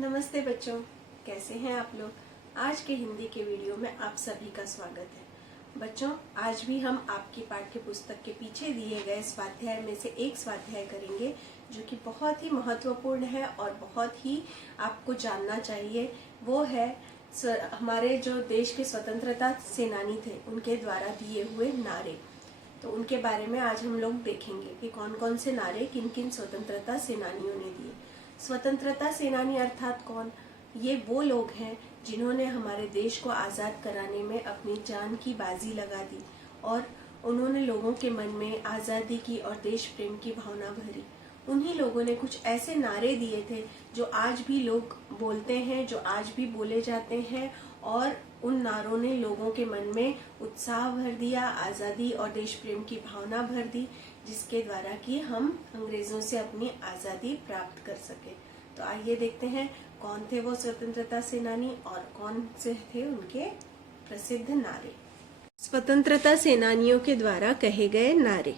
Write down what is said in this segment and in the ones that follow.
नमस्ते बच्चों, कैसे हैं आप लोग। आज के हिंदी के वीडियो में आप सभी का स्वागत है। बच्चों, आज भी हम आपकी पाठ्य पुस्तक के पीछे दिए गए स्वाध्याय में से एक स्वाध्याय करेंगे जो कि बहुत ही महत्वपूर्ण है और बहुत ही आपको जानना चाहिए। वो है हमारे जो देश के स्वतंत्रता सेनानी थे उनके द्वारा दिए हुए नारे। तो उनके बारे में आज हम लोग देखेंगे कि कौन कौन से नारे किन किन स्वतंत्रता सेनानियों ने दिए। स्वतंत्रता सेनानी अर्थात कौन? ये वो लोग हैं जिन्होंने हमारे देश को आज़ाद कराने में अपनी जान की बाजी लगा दी और उन्होंने लोगों के मन में आज़ादी की और देश प्रेम की भावना भरी। उन्हीं लोगों ने कुछ ऐसे नारे दिए थे जो आज भी लोग बोलते हैं, जो आज भी बोले जाते हैं और उन नारों ने लोगों के मन में उत्साह भर दिया, आज़ादी और देश प्रेम की भावना भर दी, जिसके द्वारा कि हम अंग्रेजों से अपनी आज़ादी प्राप्त कर सके। तो आइए देखते हैं कौन थे वो स्वतंत्रता सेनानी और कौन से थे उनके प्रसिद्ध नारे। स्वतंत्रता सेनानियों के द्वारा कहे गए नारे,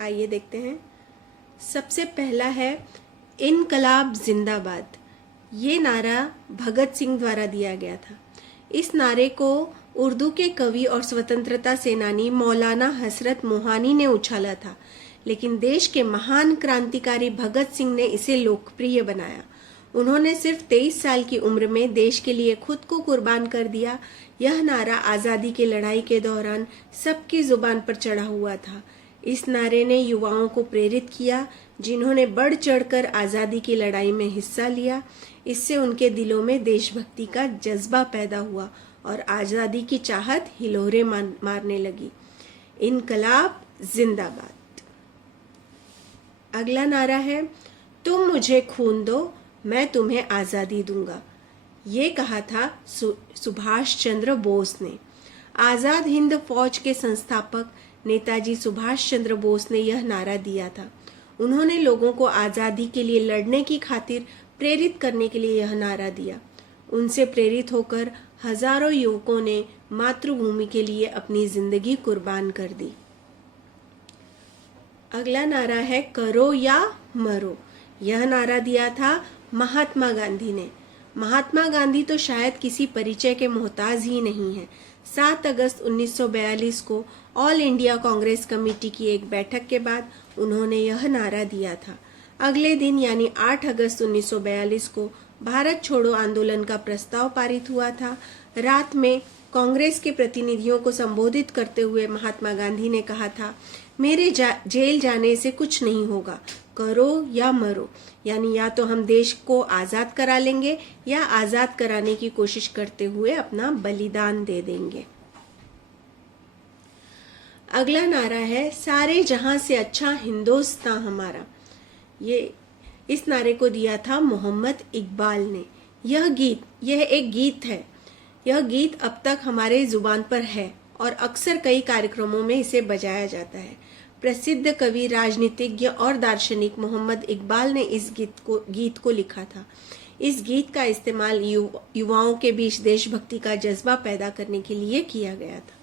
आइए देखते हैं। सबसे पहला है इनकलाब जिंदाबाद। ये नारा भगत सिंह द्वारा दिया गया था। इस नारे को उर्दू के कवि और स्वतंत्रता सेनानी मौलाना हसरत मोहानी ने उछाला था, लेकिन देश के महान क्रांतिकारी भगत सिंह ने इसे लोकप्रिय बनाया। उन्होंने सिर्फ 23 साल की उम्र में देश के लिए खुद को कुर्बान कर दिया। यह नारा आज़ादी की लड़ाई के दौरान सबकी जुबान पर चढ़ा हुआ था। इस नारे ने युवाओं को प्रेरित किया, जिन्होंने बढ़ चढ़कर आज़ादी की लड़ाई में हिस्सा लिया। इससे उनके दिलों में देशभक्ति का जज्बा पैदा हुआ और आज़ादी की चाहत हिलोरे मारने लगी। इनकलाब जिंदाबाद। अगला नारा है तुम मुझे खून दो, मैं तुम्हें आज़ादी दूंगा। ये कहा था सुभाष चंद्र बोस ने। आज़ाद हिंद फौज के संस्थापक नेताजी सुभाष चंद्र बोस ने यह नारा दिया था। उन्होंने लोगों को आज़ादी के लिए लड़ने की खातिर प्रेरित करने के लिए यह नारा दिया। उनसे प्रेरित होकर हजारों युवकों ने मातृभूमि के लिए अपनी जिंदगी कुर्बान कर दी। अगला नारा है करो या मरो। यह नारा दिया था महात्मा गांधी ने। महात्मा गांधी तो शायद किसी परिचय के मोहताज ही नहीं है। 7 अगस्त 1942 को ऑल इंडिया कांग्रेस कमेटी की एक बैठक के बाद उन्होंने यह नारा दिया था। अगले दिन यानी 8 अगस्त 1942 को भारत छोड़ो आंदोलन का प्रस्ताव पारित हुआ था। रात में कांग्रेस के प्रतिनिधियों को संबोधित करते हुए महात्मा गांधी ने कहा था, मेरे जेल जाने से कुछ नहीं होगा, करो या मरो। यानी या तो हम देश को आज़ाद करा लेंगे या आज़ाद कराने की कोशिश करते हुए अपना बलिदान दे देंगे। अगला नारा है सारे जहां से अच्छा हिंदुस्तान हमारा। इस नारे को दिया था मोहम्मद इकबाल ने। यह एक गीत है। यह गीत अब तक हमारे जुबान पर है और अक्सर कई कार्यक्रमों में इसे बजाया जाता है। प्रसिद्ध कवि, राजनीतिज्ञ और दार्शनिक मोहम्मद इकबाल ने इस गीत को लिखा था। इस गीत का इस्तेमाल युवाओं के बीच देशभक्ति का जज्बा पैदा करने के लिए किया गया था।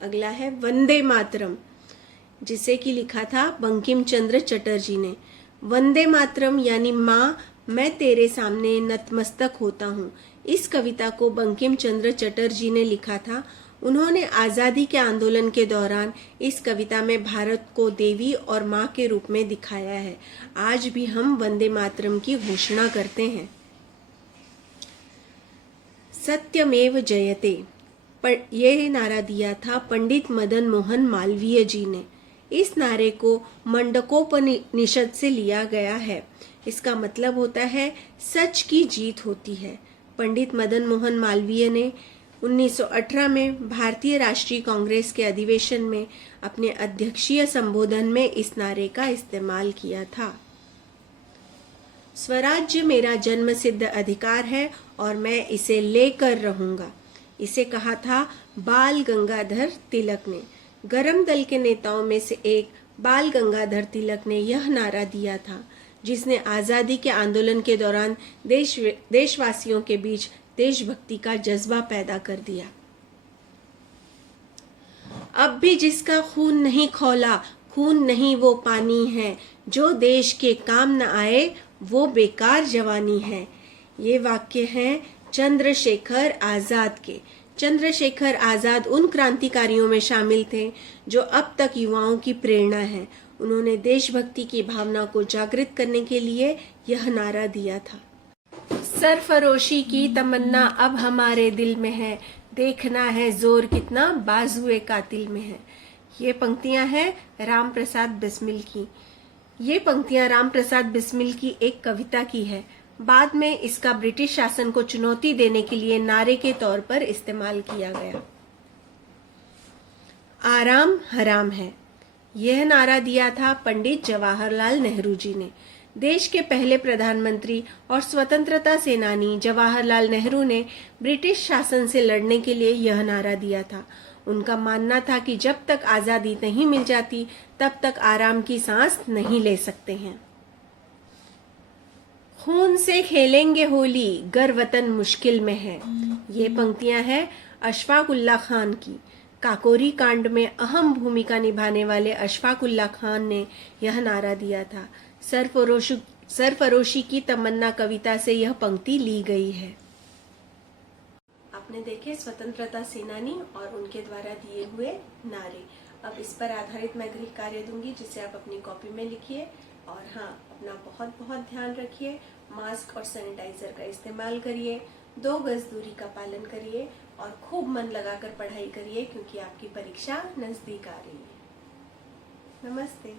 अगला है वंदे मातरम, जिसे कि लिखा था बंकिम चंद्र चटर्जी ने। वंदे मातरम यानी माँ मैं तेरे सामने नतमस्तक होता हूँ। इस कविता को बंकिम चंद्र चटर्जी ने लिखा था। उन्होंने आज़ादी के आंदोलन के दौरान इस कविता में भारत को देवी और माँ के रूप में दिखाया है। आज भी हम वंदे मातरम की घोषणा करते हैं। सत्यमेव जयते, यह नारा दिया था पंडित मदन मोहन मालवीय जी ने। इस नारे को मंडकोपनिषद से लिया गया है। इसका मतलब होता है सच की जीत होती है। पंडित मदन मोहन मालवीय ने 1918 में भारतीय राष्ट्रीय कांग्रेस के अधिवेशन में अपने अध्यक्षीय संबोधन में इस नारे का इस्तेमाल किया था। स्वराज्य मेरा जन्मसिद्ध अधिकार है और मैं इसे लेकर रहूंगा। इसे कहा था बाल गंगाधर तिलक ने। गरम दल के नेताओं में से एक बाल गंगाधर तिलक ने यह नारा दिया था, जिसने आज़ादी के आंदोलन के दौरान देशवासियों के बीच देशभक्ति का जज्बा पैदा कर दिया। अब भी जिसका खून नहीं खौला, खून नहीं वो पानी है, जो देश के काम न आए वो बेकार जवानी है। ये वाक्य है चंद्रशेखर आजाद के। चंद्रशेखर आजाद उन क्रांतिकारियों में शामिल थे जो अब तक युवाओं की प्रेरणा है। उन्होंने देशभक्ति की भावना को जागृत करने के लिए यह नारा दिया था, सरफरोशी की तमन्ना अब हमारे दिल में है, देखना है जोर कितना बाजुए कातिल में है। ये पंक्तियां हैं राम प्रसाद बिस्मिल की। ये पंक्तियां राम प्रसाद बिस्मिल की एक कविता की है। बाद में इसका ब्रिटिश शासन को चुनौती देने के लिए नारे के तौर पर इस्तेमाल किया गया। आराम हराम है, यह नारा दिया था पंडित जवाहरलाल नेहरू जी ने। देश के पहले प्रधानमंत्री और स्वतंत्रता सेनानी जवाहरलाल नेहरू ने ब्रिटिश शासन से लड़ने के लिए यह नारा दिया था। उनका मानना था कि जब तक आजादी नहीं मिल जाती तब तक आराम की सांस नहीं ले सकते हैं। खून से खेलेंगे होली गर वतन मुश्किल में है। ये पंक्तियां हैं अशफाक उल्लाह खान की। काकोरी कांड में अहम भूमिका निभाने वाले अशफाक उल्लाह खान ने यह नारा दिया था। सरफरोशी की तमन्ना कविता से यह पंक्ति ली गई है। आपने देखे स्वतंत्रता सेनानी और उनके द्वारा दिए हुए नारे। अब इस पर आधारित मैं गृह कार्य दूंगी जिसे आप अपनी कॉपी में लिखिए। और हाँ, अपना बहुत बहुत ध्यान रखिए। मास्क और सैनिटाइजर का इस्तेमाल करिए, 2 गज दूरी का पालन करिए और खूब मन लगाकर पढ़ाई करिए क्योंकि आपकी परीक्षा नजदीक आ रही है। नमस्ते।